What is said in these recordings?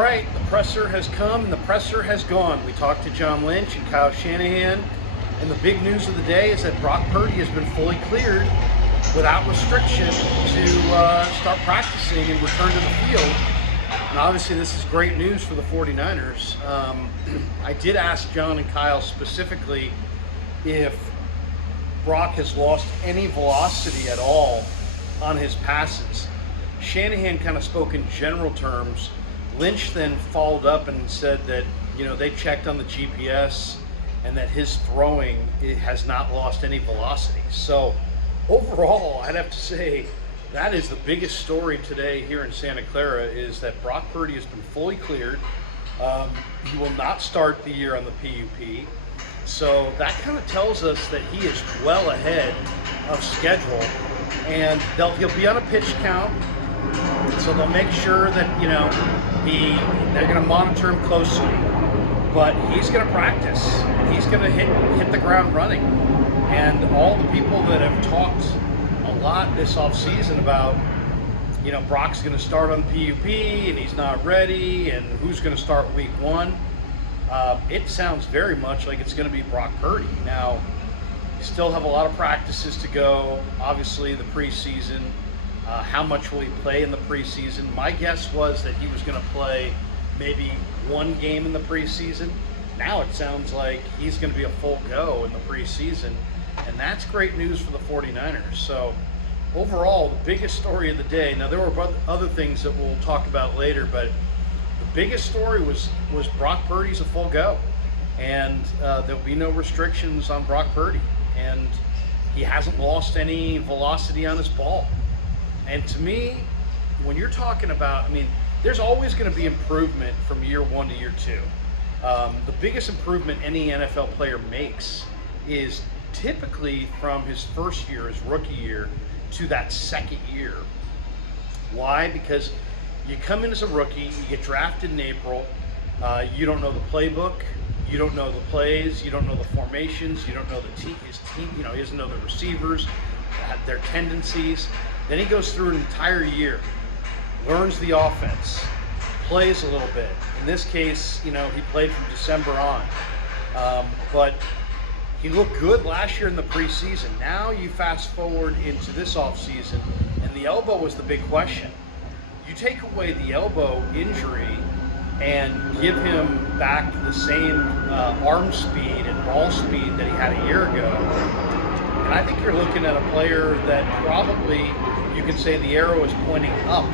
All right, the presser has come and the presser has gone. We talked to John Lynch and Kyle Shanahan, and the big news of the day is that Brock Purdy has been fully cleared without restriction to start practicing and return to the field. And obviously this is great news for the 49ers. I did ask John and Kyle specifically if Brock has lost any velocity at all on his passes. Shanahan kind of spoke in general terms. Lynch then followed up and said that, they checked on the GPS and that his throwing has not lost any velocity. So overall, I'd have to say that is the biggest story today here in Santa Clara, is that Brock Purdy has been fully cleared. He will not start the year on the PUP. So that kind of tells us that he is well ahead of schedule, and he'll be on a pitch count. So they'll make sure that, they're going to monitor him closely, but he's going to practice and he's going to hit the ground running. And all the people that have talked a lot this offseason about, Brock's going to start on PUP and he's not ready and who's going to start week one, it sounds very much like it's going to be Brock Purdy. Now, you still have a lot of practices to go, obviously the preseason. How much will he play in the preseason? My guess was that he was going to play maybe one game in the preseason. Now it sounds like he's going to be a full go in the preseason, and that's great news for the 49ers. So overall, the biggest story of the day, now there were other things that we'll talk about later, but the biggest story was Brock Purdy's a full go, and there'll be no restrictions on Brock Purdy, and he hasn't lost any velocity on his ball. And to me, when you're talking about, there's always going to be improvement from year one to year two. The biggest improvement any NFL player makes is typically from his first year, his rookie year, to that second year. Why? Because you come in as a rookie, you get drafted in April, you don't know the playbook, you don't know the plays, you don't know the formations, you don't know his team, he doesn't know the receivers, their tendencies. Then he goes through an entire year, learns the offense, plays a little bit. In this case, he played from December on. But he looked good last year in the preseason. Now you fast forward into this offseason, and the elbow was the big question. You take away the elbow injury and give him back the same arm speed and ball speed that he had a year ago, and I think you're looking at a player that probably, you could say the arrow is pointing up.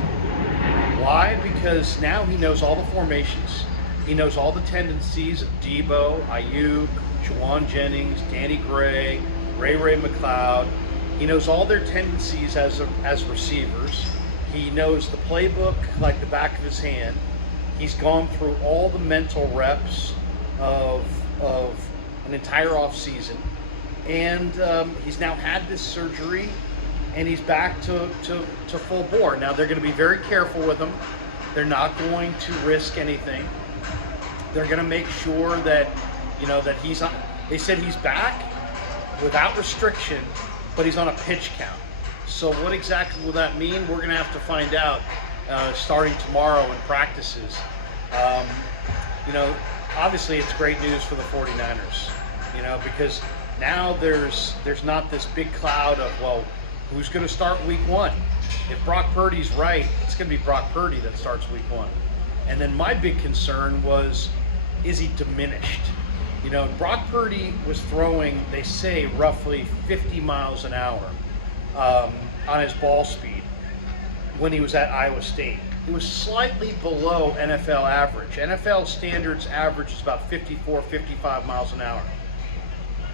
Why? Because now he knows all the formations. He knows all the tendencies of Debo, Ayuk, Juwan Jennings, Danny Gray, Ray McLeod. He knows all their tendencies as receivers. He knows the playbook like the back of his hand. He's gone through all the mental reps of an entire offseason. And he's now had this surgery, and he's back to full bore. Now they're going to be very careful with him. They're not going to risk anything. They're going to make sure that that he's on. They said he's back without restriction, but he's on a pitch count. So what exactly will that mean? We're going to have to find out starting tomorrow in practices. Obviously it's great news for the 49ers. Because now there's not this big cloud of, well, who's going to start week one? If Brock Purdy's right, it's going to be Brock Purdy that starts week one. And then my big concern was, is he diminished? Brock Purdy was throwing, they say, roughly 50 miles an hour on his ball speed when he was at Iowa State. It was slightly below NFL average. NFL standards average is about 54, 55 miles an hour.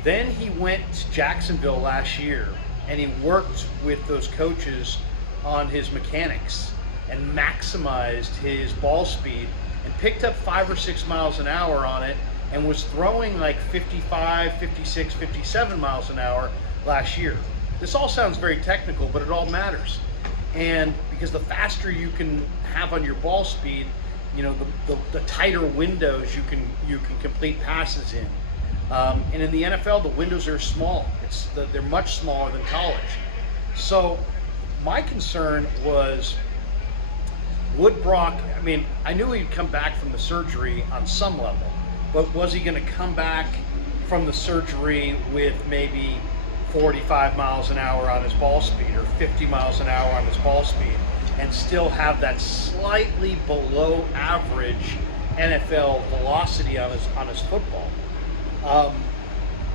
Then he went to Jacksonville last year, and he worked with those coaches on his mechanics and maximized his ball speed and picked up 5 or 6 miles an hour on it, and was throwing like 55, 56, 57 miles an hour last year. This all sounds very technical, but it all matters. And because the faster you can have on your ball speed, the tighter windows you can complete passes in. And in the NFL, the windows are small. They're much smaller than college. So my concern was would Brock, I mean, I knew he'd come back from the surgery on some level, but was he going to come back from the surgery with maybe 45 miles an hour on his ball speed or 50 miles an hour on his ball speed and still have that slightly below average NFL velocity on his football?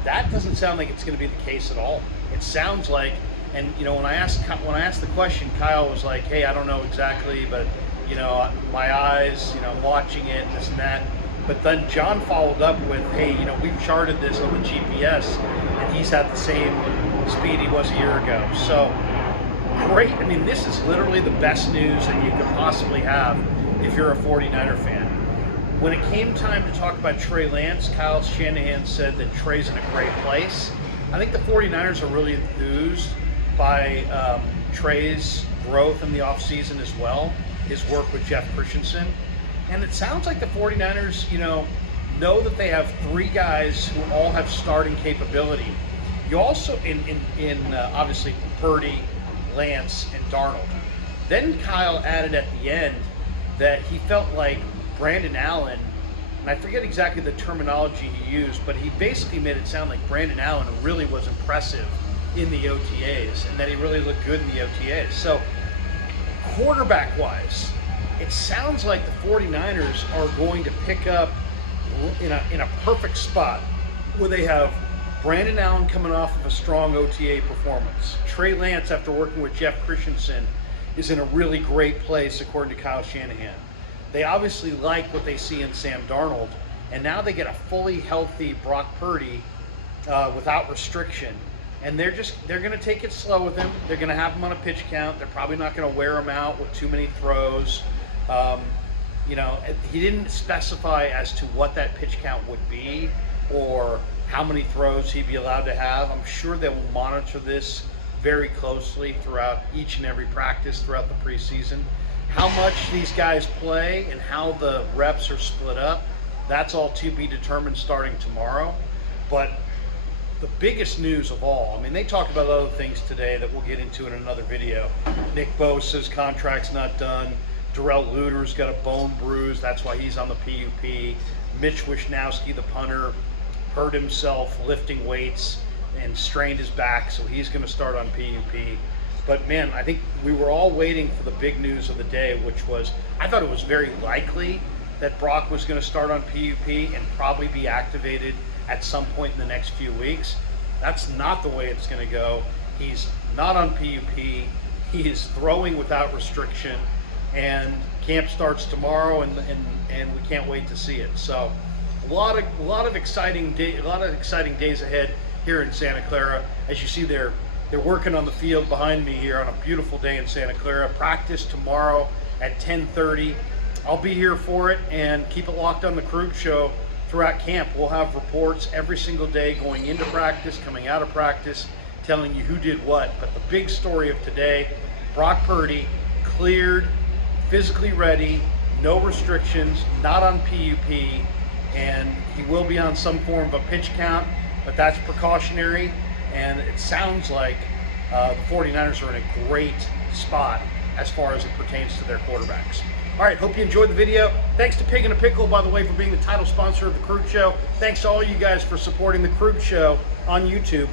That doesn't sound like it's going to be the case at all. It sounds like, and you know, when I asked the question, Kyle was like, "Hey, I don't know exactly, but you know, my eyes, you know, I'm watching it, this and that." But then John followed up with, "Hey, you know, we've charted this on the GPS, and he's had the same speed he was a year ago." So great. I mean, this is literally the best news that you could possibly have if you're a 49er fan. When it came time to talk about Trey Lance, Kyle Shanahan said that Trey's in a great place. I think the 49ers are really enthused by Trey's growth in the offseason as well, his work with Jeff Christensen. And it sounds like the 49ers, you know that they have three guys who all have starting capability. You also, in obviously Purdy, Lance, and Darnold. Then Kyle added at the end that he felt like Brandon Allen, and I forget exactly the terminology he used, but he basically made it sound like Brandon Allen really was impressive in the OTAs and that he really looked good in the OTAs. So quarterback-wise, it sounds like the 49ers are going to pick up in a perfect spot where they have Brandon Allen coming off of a strong OTA performance. Trey Lance, after working with Jeff Christensen, is in a really great place according to Kyle Shanahan. They obviously like what they see in Sam Darnold, and now they get a fully healthy Brock Purdy without restriction. And they're going to take it slow with him. They're going to have him on a pitch count. They're probably not going to wear him out with too many throws. You know, he didn't specify as to what that pitch count would be or how many throws he'd be allowed to have. I'm sure they will monitor this very closely throughout each and every practice throughout the preseason. How much these guys play and how the reps are split up, that's all to be determined starting tomorrow. But the biggest news of all, I mean, they talked about other things today that we'll get into in another video. Nick Bosa's contract's not done. Darrell Luter's got a bone bruise. That's why he's on the PUP. Mitch Wishnowsky, the punter, hurt himself lifting weights and strained his back, so he's going to start on PUP. But man, I think we were all waiting for the big news of the day, which was, I thought it was very likely that Brock was going to start on PUP and probably be activated at some point in the next few weeks. That's not the way it's going to go. He's not on PUP. He is throwing without restriction, and camp starts tomorrow, and we can't wait to see it. So a lot of exciting days ahead here in Santa Clara. As you see, they're working on the field behind me here on a beautiful day in Santa Clara. Practice tomorrow at 10:30. I'll be here for it, and keep it locked on the Krug Show throughout camp. We'll have reports every single day going into practice, coming out of practice, telling you who did what. But the big story of today, Brock Purdy cleared, physically ready, no restrictions, not on PUP, and he will be on some form of a pitch count, but that's precautionary. And it sounds like the 49ers are in a great spot as far as it pertains to their quarterbacks. All right, hope you enjoyed the video. Thanks to Pig in a Pickle, by the way, for being the title sponsor of the Krug Show. Thanks to all you guys for supporting the Krug Show on YouTube.